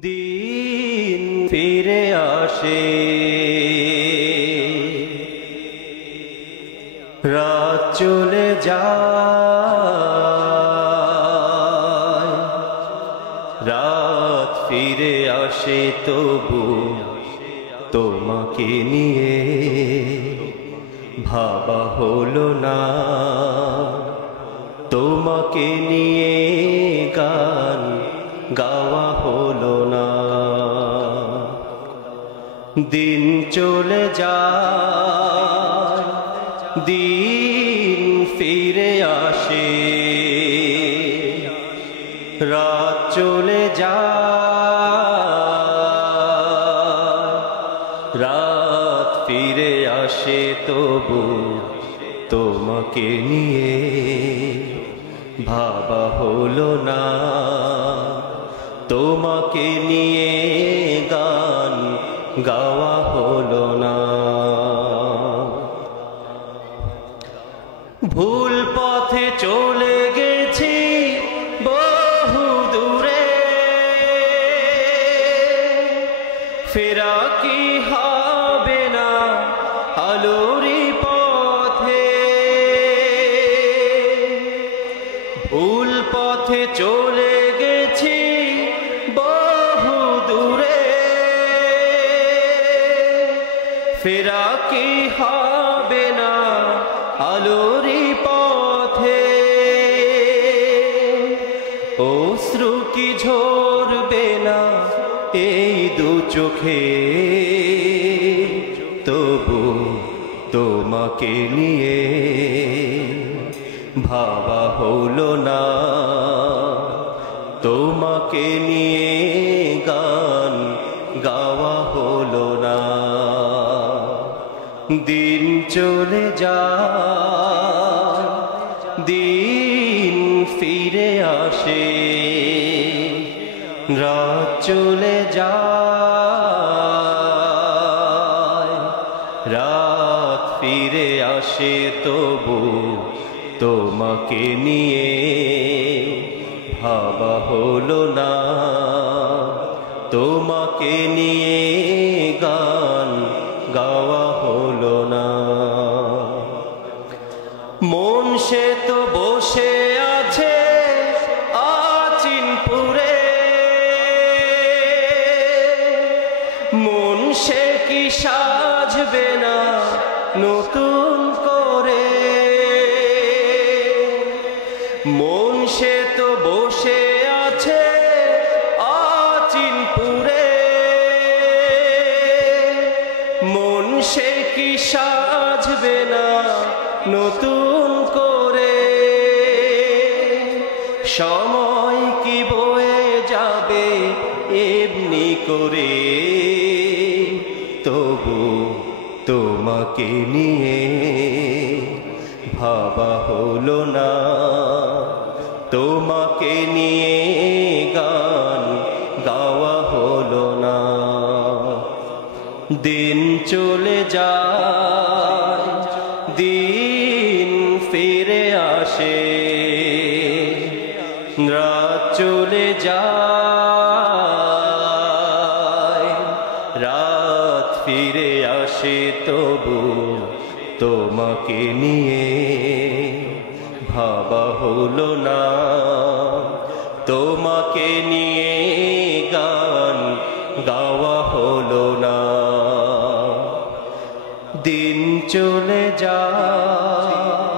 দিন ফিরে আসে, রাত চলে যায়, রাত ফিরে আসে তবু তোমাকে নিয়ে ভাবা হলো না, তোমাকে নিয়ে গান গাওয়া হলো না। দিন চলে যায়, দিন ফিরে আসে, রাত চলে যায়, রাত ফিরে আসে তবু তোমাকে নিয়ে ভাবা হলো না, তোমাকে নিয়ে গান গাওয়া হলো না। ভুল পথে চলে গেছি বহু দূরে, ফেরা কি হবে না আলোরি পথে। ভুল পথে চলে গেছি বহু দূরে, ফেরা কি হবে না আলোরি পথে। অশ্রু কি ঝরবে না এই দু চোখে, তবু তোমাকে নিয়ে ভাবা হলো না, তোমাকে নিয়ে গান গাওয়া হলো না। দিন চলে যায়, দিন ফিরে আসে, রাত চলে যায়, রাত ফিরে আসে তবু তোমাকে নিয়ে ভাবা হলো না, তোমাকে নিয়ে গান গাওয়া হলো না। মন সে তো বসে আছে আচিনপুরে, মন সে কি সাজবে না নতুন করে। মন সে তো বসে আছে আচিনপুরে, মন সে কি সাজবে না নতুন করে। সময় কি বয়ে যাবে এমনি করে, তবু তোমাকে নিয়ে ভাবা হলো না, তোমাকে নিয়ে গান গাওয়া হলো না। দিন চলে যায়, দিন ফিরে আসে, রাত চলে যায়, রাত ফিরে আসে তবু তোমাকে নিয়ে ভাবা হলো না, তোমাকে নিয়ে গান গাওয়া হলো না। দিন চলে যায়।